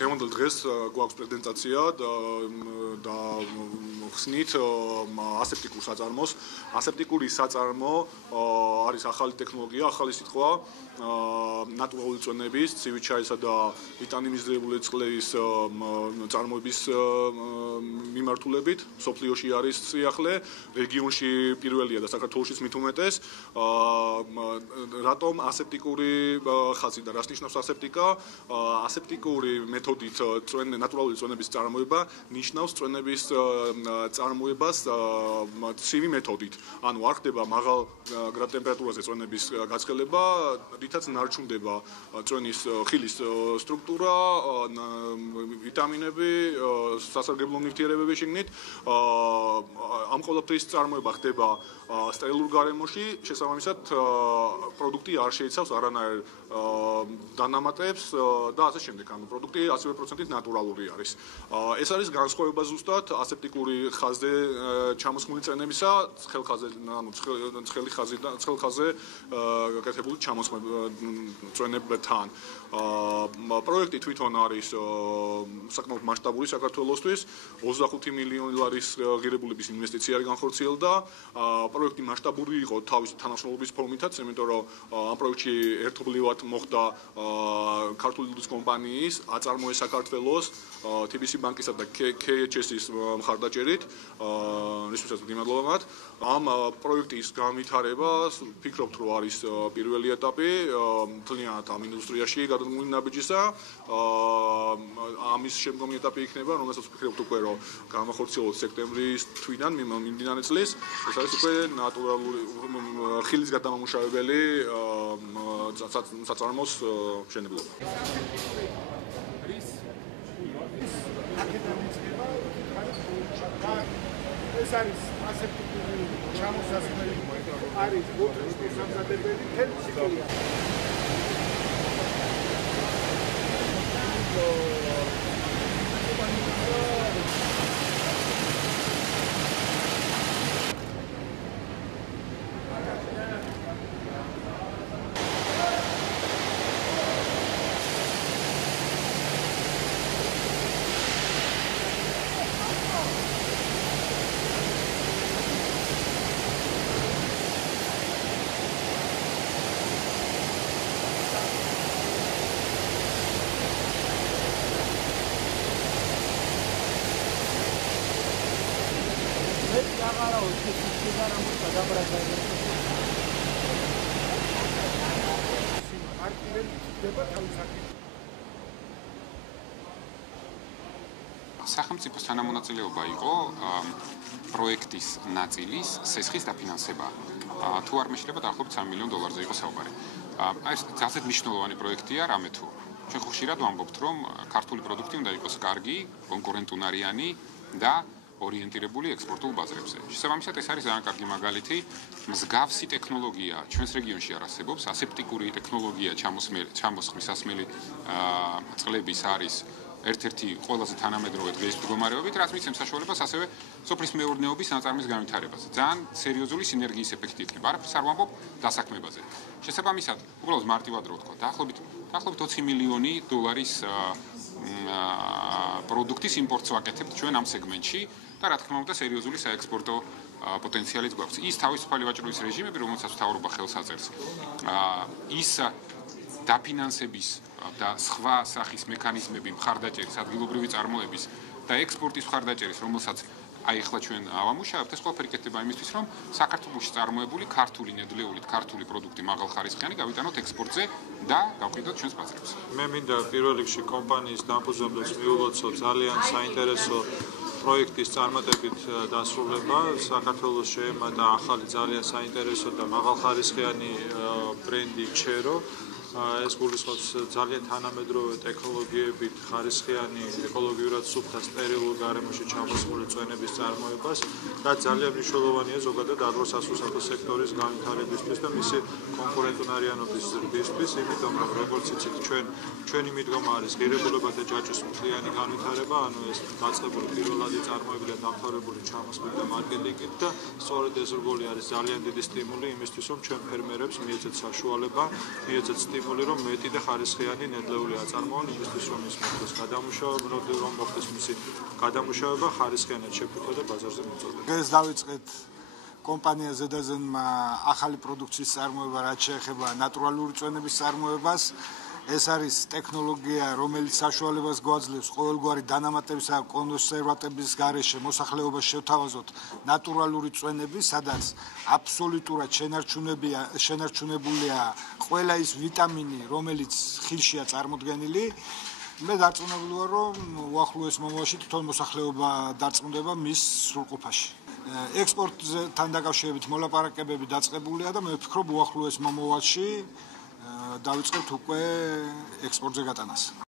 დღევანდელ დღეს გვაქვს პრეზენტაცია და ხსნით ასეპტიკურ საწარმოს. ასეპტიკური საწარმო არის ახალი ტექნოლოგია, ახალი სიტყვა ნატურალური წვენების, ცივი ჩაისა და ვიტამინიზებული წყლის წარმოების მიმართულებით. სოფლიოში არის სიახლე, რეგიონში პირველია და საქართველოშიც მით უმეტეს. რატომ ასეპტიკური ხაზი და რას ნიშნავს ასეპტიკა? ასეპტიკური მეთოდით ნატურალური წვენების წარმოება ნიშნავს წვენების წარმოებას ცივი მეთოდით. ანუ არ ხდება მაღალ გრად ტემპერატურაზე წვენების გაცხელება, რითაც ნარჩუნდება წვენის ხილის სტრუქტურა, ვიტამინები, სასარგებლო ნივთიერებები შიგნით. ამ ყველაფრის წარმოება ხდება სტერილურ გარემოში, შესაბამისად პროდუქტი არ შეიცავს არანაირ დანამატებს და ასე შემდეგ. ანუ პროდუქტი 100%-ით ნატურალური არის. ეს არის განსხვავება ზუსტად ასეპტიკური ხაზზე ჩამოსხმული წვენებისა, ცხელ ხაზზე, ანუ ცხელი ხაზი და ცხელ ხაზზე გაკეთებული წვენებთან. პროექტი თვითონ არის საკმაოდ მასშტაბური საქართველოსთვის, 25 მილიონი ლარის ღირებულების ინვესტიცია არის განხორციელდა. პროექტი მასშტაბური იყო თავისი თანამშრომლობის ფორმითაც, იმიტომ რომ ამ პროექტში ერთობლივად მოხდა ქართული ლუდის კომპანიის, აწარმოეს საქართველოს, TBC ბანკისა და KHS-ის მხარდაჭერით, რისთვისაც მადლობა მათ. ამ პროექტის განვითარება ვფიქრობთ, რომ არის პირველი ეტაპი, მთლიანად ამ ინდუსტრიაში გადადგმული ნაბიჯისა. ამის შემდგომი ეტაპი იქნება, რომელსაც ვფიქრობთ უკვე რომ გამახორციელოთ სექტემბრის თვიდან მიმდინარე წლის. ეს არის უკვე ნატურალური ხილის გადამამუშავებელი საწარმოს მშენებლობა. ეს არის ასეპტიკური ჩამოსასხმელი, არის ბოთლის სამზადებელი თემი სიტყვია. სახელმწიფოს თანამონაწილეობა იყო პროექტის ნაწილის სესხის დაფინანსება. თუ არ მეშლება დაახლოებით $3 მილიონ იყო საუბარი. ეს ძალიან მნიშვნელოვანი პროექტია, რამე თუ ჩვენ ხშირად ვამბობთ, რომ ქართული პროდუქტი უნდა იყოს კარგი, კონკურენტუნარიანი და ორიენტირებული ექსპორტულ ბაზრებზე. შესაბამისად, ეს არის ძალიან კარგი მაგალითი. მსგავსი ტექნოლოგია ჩვენს რეგიონში არ არსებობს. ასეპტიკური ტექნოლოგია ჩამოსხმის სასმელი წყლების არის ერთ-ერთი ყველაზე თანამედროვე დღეის მდგომარეობით, რაც მისცემს საშუალებას ასევე სოფლის მეურნეობის ნაწარმის განვითარებას. ძალიან სერიოზული სინერგიის ეფექტი იქნება. არაფერს არ ვამბობ დასაქმებაზე. შესაბამისად, უბრალოდ მარტივად რო ვთქვა, დაახლოებით $20 მილიონი პროდუქტის იმპორტს ვაკეთებთ ჩვენ ამ სეგმენტში და რა თქმა უნდა სერიოზული საექსპორტო პოტენციალიც გვაქვს. ის თავისუფალი ვაჭრობის რეჟიმები, რომელსაც მთავრობა ხელს აწერს. ის დაფინანსების და სხვა სახის მექანიზმები მხარდაჭერის, ადგილობრივი წარმოების და ექსპორტის მხარდაჭერის, რომელსაც ახლა ჩვენ ავამუშავებთ, ეს ყველაფერი კეთდება იმისთვის, რომ საქართველოში წარმოებული ქართული ნედლეულით ქართული პროდუქტი მაღალხარისხიანი გავიტანოთ ექსპორტზე და გავყიდოთ ჩვენს ბაზრებს. მე მინდა პირველ რიგში კომპანიის დამფუძნებელს მიულოცო ძალიან საინტერესო პროექტის წარმატებით დასრულება. საქართველოს შეემატა ახალი ძალიან საინტერესო და მაღალხარისხიანი ბრენდი ჩერო. ეს გულისხმობს ძალიან თანამედროვე ტექნოლოგიებით ხარისხიანი, ეკოლოგიურად სუფთა სტერილურ გარემოში ჩამოსხმული წვენების წარმოებას, რაც ძალიან მნიშვნელოვანია ზოგადად აგროსასუსათო სექტორის განვითარებისთვის და მისი კონკურენტუნარიანობის ზრდისთვის, იმიტომ რომ როგორც იცით, ჩვენი მიდგომა არის ღირებულებათა ჯაჭვის მთლიანი განვითარება, ანუ ეს დაწყებული პირველადი წარმოები და დამთავრებული ჩამოსხმით და მარკეტინგით და სწორედ ეს რგოლი არის ძალიან დიდი სტიმული იმისთვის, რომ ჩვენ ფერმერებს მიეცეთ საშუალება, მიეცეთ სტიმული, რომ მეტი და ხარისხიანი ნედლეული აწარმოონ იმისთვის, რომ ის მოხდეს გადამუშავება, რომ მოხდეს მისი გადამუშავება ხარისხიანად შეფუთო და ბაზარზე მოწოდოს. დღეს დავიწყეთ კომპანია ზედაზენმა ახალი პროდუქციის წარმოება, რაც შეეხება ნატურალური წვენების წარმოებას. ეს არის ტექნოლოგია, რომელიც საშუალებას გვაძლევს ყოველგვარი დანამატებისა და კონსერვატების გარეშე მოსახლეობას შევთავაზოთ ნატურალური წვენები, სადაც აბსოლუტურად შენარჩუნებულია ყველა ის ვიტამინი, რომელიც ხილშია წარმოდგენილი. მე დარწმუნებული ვარ, რომ უახლოეს მომავალში თვითონ მოსახლეობა დარწმუნდება მის სრულყოფაში. ექსპორტთან დაკავშირებით მოლაპარაკებები დაწყებულია და მე ვფიქრობ, უახლოეს მომავალში დავიწყებთ უკვე ექსპორტზე გატანას.